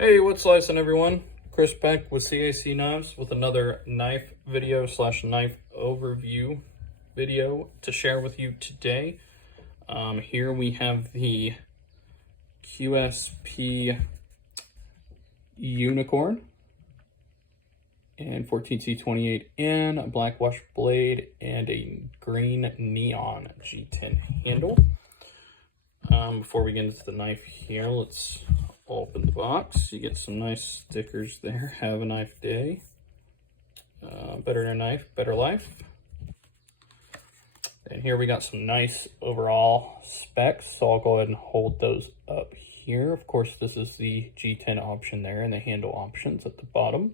Hey, what's slicing everyone? Chris back with CAC Knives with another knife video slash knife overview video to share with you today. Here we have the QSP Unicorn and 14C28N, a black wash blade, and a green Neon G10 handle. Before we get into the knife here, let's open the box. You get some nice stickers there. Have a knife day. Better than a knife, better life. And here we got some nice overall specs, so I'll go ahead and hold those up here. Of course, this is the G10 option there and the handle options at the bottom.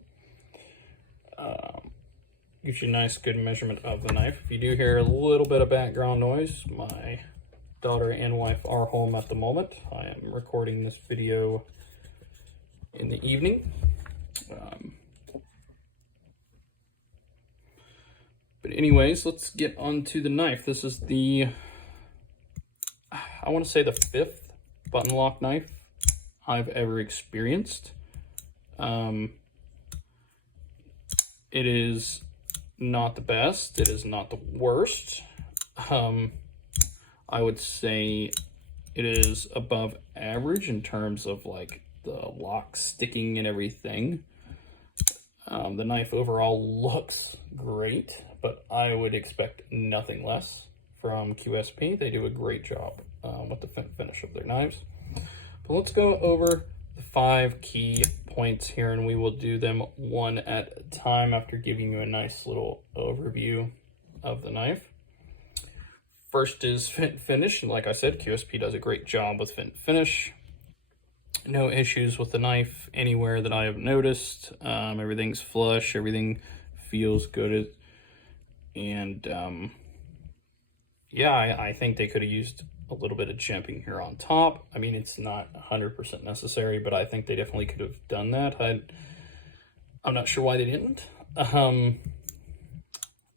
Gives you a nice good measurement of the knife. If you do hear a little bit of background noise, my daughter and wife are home at the moment. I am recording this video in the evening. But anyways, let's get onto the knife. This is the, I want to say the 5th button lock knife I've ever experienced. It is not the best. It is not the worst. I would say it is above average in terms of like the lock sticking and everything. The knife overall looks great, but I would expect nothing less from QSP. They do a great job with the Fint Finish of their knives. But let's go over the 5 key points here, and we will do them one at a time after giving you a nice little overview of the knife. First is Fint Finish, and like I said, QSP does a great job with Fint Finish. No issues with the knife anywhere that I have noticed. Everything's flush, everything feels good. And yeah, I think they could have used a little bit of jimping here on top. I mean, it's not 100% necessary, but I think they definitely could have done that. I'm not sure why they didn't.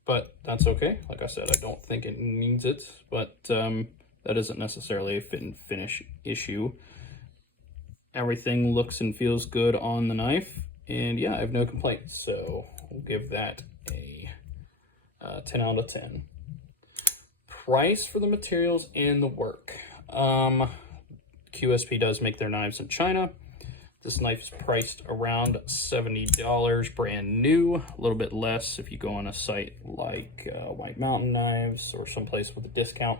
But that's okay. Like I said, I don't think it needs it, but that isn't necessarily a fit and finish issue. Everything looks and feels good on the knife, and yeah, I have no complaints, so we'll give that a 10 out of 10. Price for the materials and the work. QSP does make their knives in China. This knife is priced around $70 brand new, a little bit less if you go on a site like White Mountain Knives or someplace with a discount.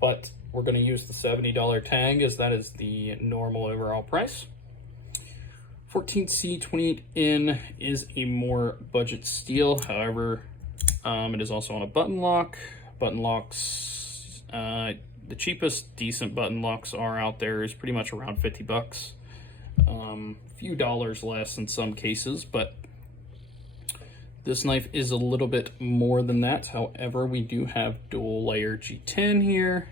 But we're going to use the $70 tag as that is the normal overall price. 14C28N is a more budget steel. However, it is also on a button lock. Button locks, the cheapest decent button locks are out there is pretty much around 50 bucks. A few dollars less in some cases, but this knife is a little bit more than that. However, we do have dual layer G10 here.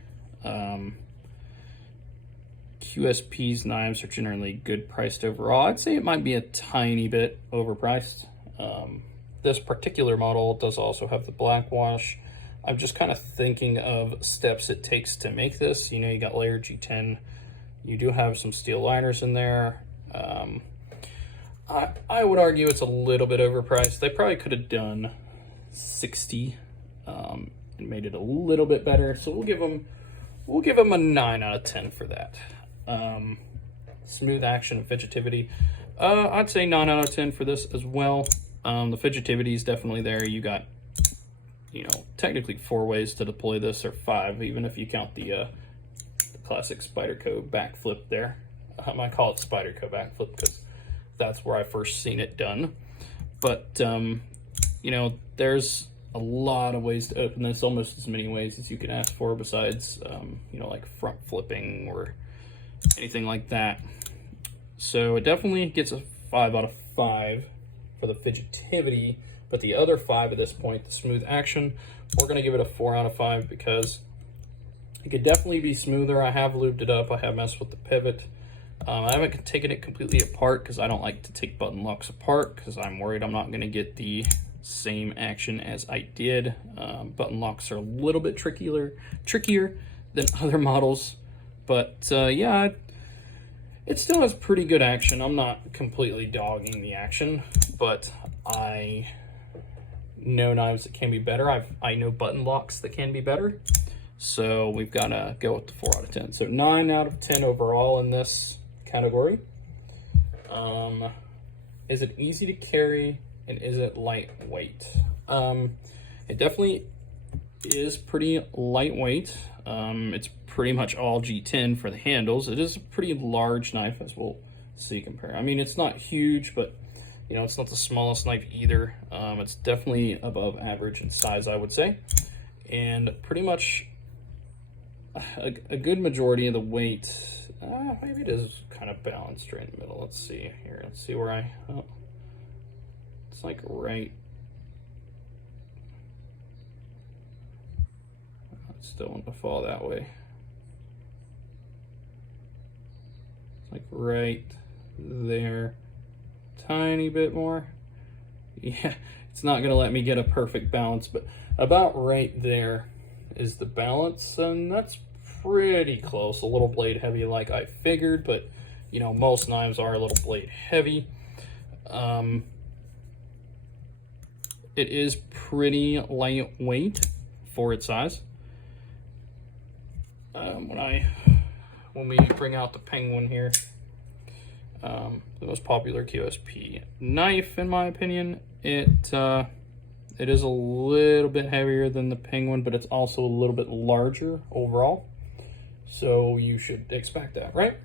QSP's knives are generally good priced overall. I'd say it might be a tiny bit overpriced. This particular model does also have the black wash. I'm just kind of thinking of steps it takes to make this. You know, you got layer G10. You do have some steel liners in there. I would argue it's a little bit overpriced. They probably could have done 60 and made it a little bit better. So we'll give them a 9 out of 10 for that. Smooth action and fidgetivity. I'd say 9 out of 10 for this as well. The fidgetivity is definitely there. You got, you know, technically 4 ways to deploy this, or 5, even if you count the classic Spyderco backflip there. I call it Spyderco backflip because that's where I first seen it done. But, you know, there's a lot of ways to open this, almost as many ways as you can ask for besides, you know, like front flipping or anything like that. So it definitely gets a 5 out of 5 for the fidgetivity, but the other 5 at this point, the smooth action, we're going to give it a 4 out of 5 because it could definitely be smoother. I have lubed it up. I have messed with the pivot. I haven't taken it completely apart because I don't like to take button locks apart because I'm worried I'm not going to get the same action as I did. Button locks are a little bit trickier than other models, but yeah, It still has pretty good action. I'm not completely dogging the action, but I know knives that can be better. I know button locks that can be better. So we've got to go with the 4 out of 10. So 9 out of 10 overall in this category. Is it easy to carry and is it lightweight? It definitely is pretty lightweight. It's pretty much all G10 for the handles. It is a pretty large knife, as we'll see compare. I mean, it's not huge, but you know, it's not the smallest knife either. It's definitely above average in size, I would say. And pretty much a good majority of the weight, maybe it is kind of balanced right in the middle. Let's see here. Let's see where it's like right. I still want to fall that way. It's like right there. Tiny bit more. Yeah, it's not gonna let me get a perfect balance, but about right there is the balance, and that's pretty close. A little blade heavy like I figured, but you know, most knives are a little blade heavy. It is pretty lightweight for its size. When we bring out the Penguin here, the most popular QSP knife, in my opinion, it is a little bit heavier than the Penguin, but it's also a little bit larger overall. So you should expect that, right?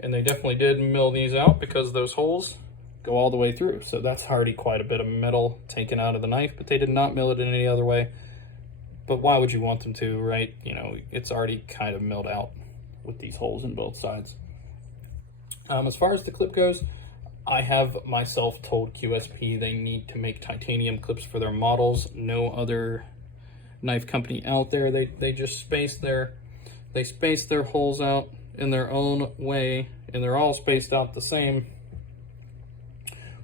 And they definitely did mill these out because those holes go all the way through. So that's already quite a bit of metal taken out of the knife, but they did not mill it in any other way. But why would you want them to, right? You know, it's already kind of milled out with these holes in both sides. As far as the clip goes, I have myself told QSP they need to make titanium clips for their models. No other knife company out there. They just space their holes out in their own way, and they're all spaced out the same,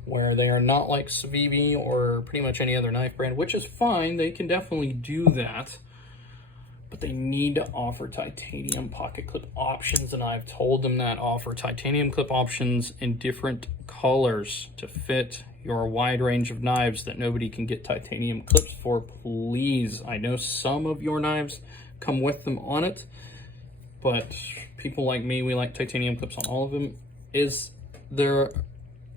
where they are not like Civivi or pretty much any other knife brand, which is fine. They can definitely do that, but they need to offer titanium pocket clip options, and I've told them that offer titanium clip options in different colors to fit your wide range of knives that nobody can get titanium clips for. Please, I know some of your knives come with them on it, but people like me, we like titanium clips on all of them. Is there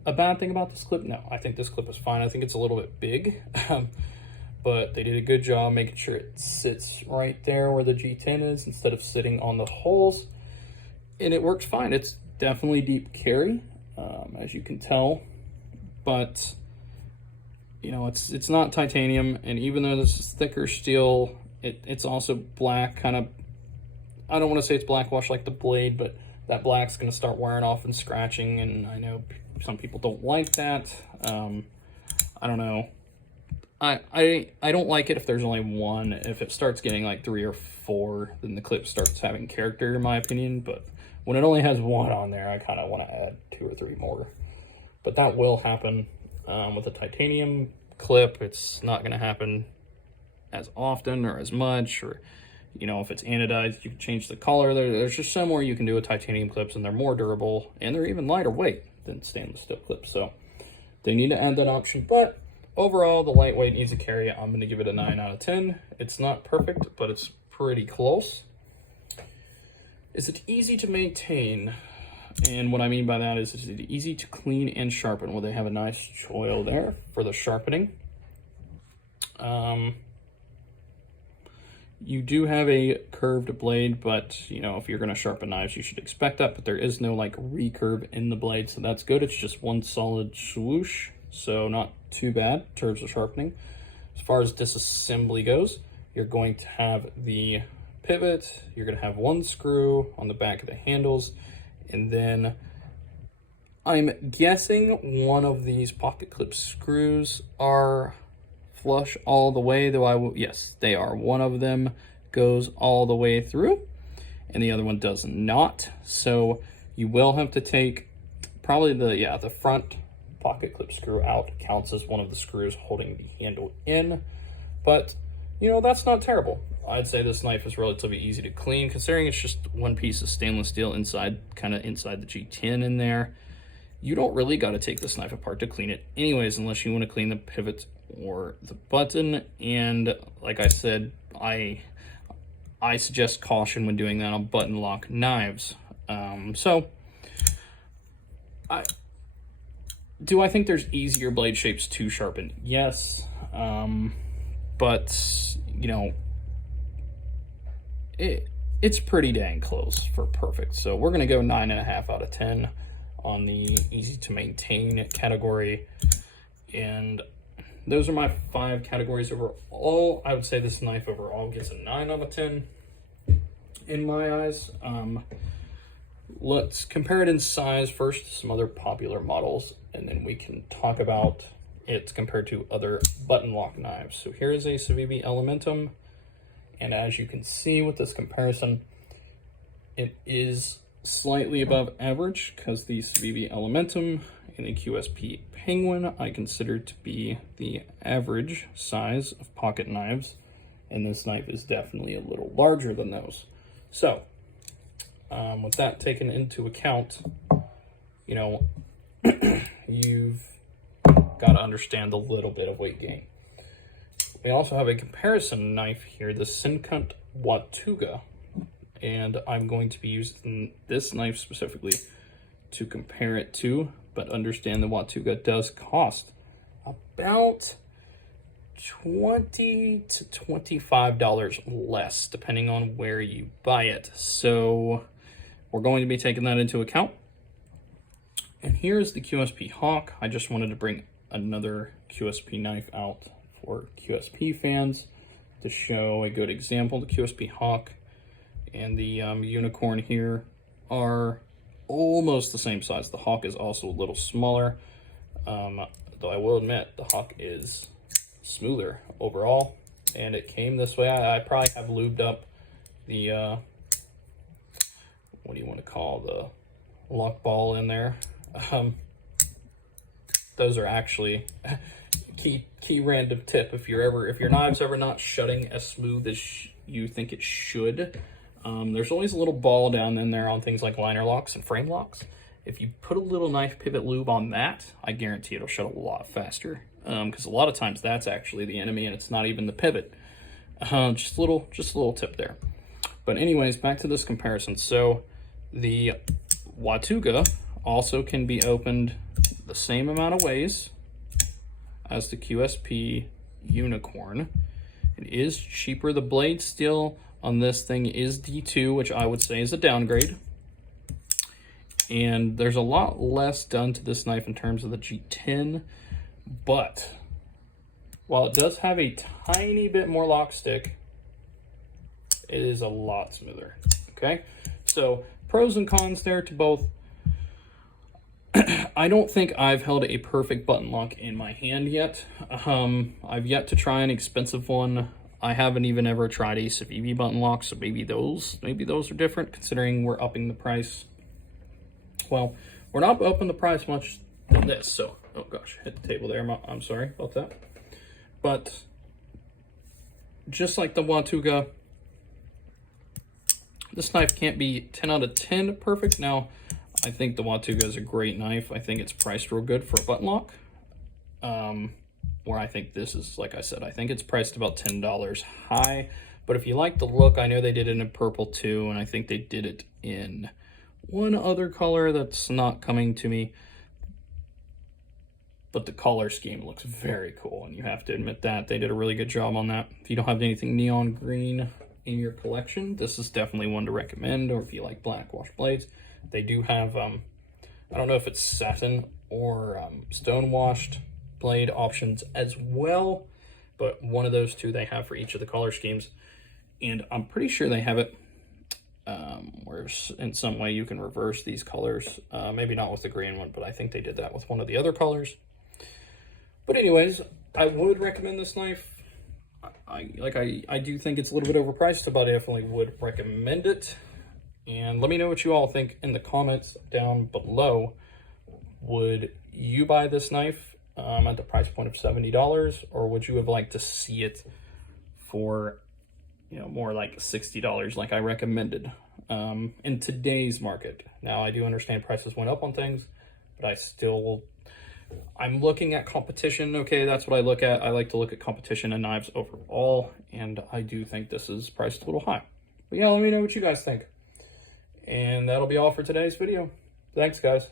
a bad thing about this clip? No, I think this clip is fine. I think it's a little bit big, but they did a good job making sure it sits right there where the G10 is instead of sitting on the holes, and it works fine. It's definitely deep carry, as you can tell, but you know, it's not titanium, and even though this is thicker steel, it's also black, kind of. I don't want to say it's blackwash like the blade, but that black's going to start wearing off and scratching, and I know some people don't like that. I don't know. I don't like it if there's only one. If it starts getting like 3 or 4, then the clip starts having character, in my opinion. But when it only has 1 on there, I kind of want to add 2 or 3 more. But that will happen with a titanium clip. It's not going to happen as often or as much, or you know, if it's anodized, you can change the color. There's just somewhere you can do with titanium clips, and they're more durable, and they're even lighter weight than stainless steel clips. So they need to add that option. But overall, the lightweight, easy carry, I'm going to give it a 9 out of 10. It's not perfect, but it's pretty close. Is it easy to maintain? And what I mean by that is it easy to clean and sharpen? Well, they have a nice choil there for the sharpening. You do have a curved blade, but you know, if you're going to sharpen knives, you should expect that, but there is no like recurve in the blade, so that's good. It's just one solid swoosh, so not too bad in terms of sharpening. As far as disassembly goes, you're going to have the pivot, you're going to have 1 screw on the back of the handles, and then I'm guessing one of these pocket clip screws are flush all the way, though yes, they are. One of them goes all the way through and the other one does not, so you will have to take probably the front pocket clip screw out. Counts as one of the screws holding the handle in, but you know, that's not terrible. I'd say this knife is relatively easy to clean, considering it's just one piece of stainless steel inside, kind of inside the G10 in there. You don't really got to take this knife apart to clean it anyways, unless you want to clean the pivot or the button. And like I said, I suggest caution when doing that on button lock knives. Do I think there's easier blade shapes to sharpen? Yes, but you know, it's pretty dang close for perfect. So we're gonna go 9.5 out of 10 on the easy to maintain category. And those are my 5 categories overall. I would say this knife overall gets a 9 out of 10 in my eyes. Let's compare it in size first to some other popular models, and then we can talk about it compared to other button lock knives. So here is a Civivi Elementum, and as you can see with this comparison, it is slightly above average because the Civivi Elementum and the QSP Penguin I consider to be the average size of pocket knives, and this knife is definitely a little larger than those. So with that taken into account, you know, you've got to understand a little bit of weight gain. We also have a comparison knife here, the Sinkut Watuga, and I'm going to be using this knife specifically to compare it to, but understand the Watuga does cost about $20 to $25 less, depending on where you buy it. So we're going to be taking that into account. And here's the QSP Hawk. I just wanted to bring another QSP knife out for QSP fans to show a good example. The QSP Hawk and the Unicorn here are almost the same size. The Hawk is also a little smaller, though I will admit the Hawk is smoother overall, and it came this way. I probably have lubed up the what do you want to call the lock ball in there. Those are actually key random tip. If your knive's ever not shutting as smooth as you think it should, there's always a little ball down in there on things like liner locks and frame locks. If you put a little knife pivot lube on that, I guarantee it'll shut a lot faster. Because a lot of times that's actually the enemy, and it's not even the pivot. Just a little tip there. But anyways, back to this comparison. So the Watuga also can be opened the same amount of ways as the QSP Unicorn. It is cheaper. The blade steel on this thing is D2, which I would say is a downgrade. And there's a lot less done to this knife in terms of the G10, but while it does have a tiny bit more lock stick, it is a lot smoother. Okay, so pros and cons there to both. I don't think I've held a perfect button lock in my hand yet. I've yet to try an expensive one. I haven't even ever tried a Civivi button lock, so maybe those are different, considering we're upping the price. Well, we're not upping the price much than this, so, oh gosh, hit the table there, I'm sorry about that. But just like the Watuga, this knife can't be 10 out of 10 perfect. Now, I think the Watuga is a great knife. I think it's priced real good for a button lock. Where I think this is, like I said, I think it's priced about $10 high. But if you like the look, I know they did it in purple too, and I think they did it in one other color that's not coming to me. But the color scheme looks very cool, and you have to admit that. They did a really good job on that. If you don't have anything neon green in your collection, this is definitely one to recommend, or if you like black wash blades. They do have, I don't know if it's satin or stone washed blade options as well, but one of those two they have for each of the color schemes. And I'm pretty sure they have it where in some way you can reverse these colors. Maybe not with the green one, but I think they did that with one of the other colors. But anyways, I would recommend this knife. I do think it's a little bit overpriced, but I definitely would recommend it. And let me know what you all think in the comments down below. Would you buy this knife at the price point of $70, or would you have liked to see it for you know, more like $60 like I recommended in today's market. Now, I do understand prices went up on things, but I'm looking at competition. Okay, that's what I look at. I like to look at competition and knives overall, and I do think this is priced a little high. But yeah, let me know what you guys think. And that'll be all for today's video. Thanks, guys.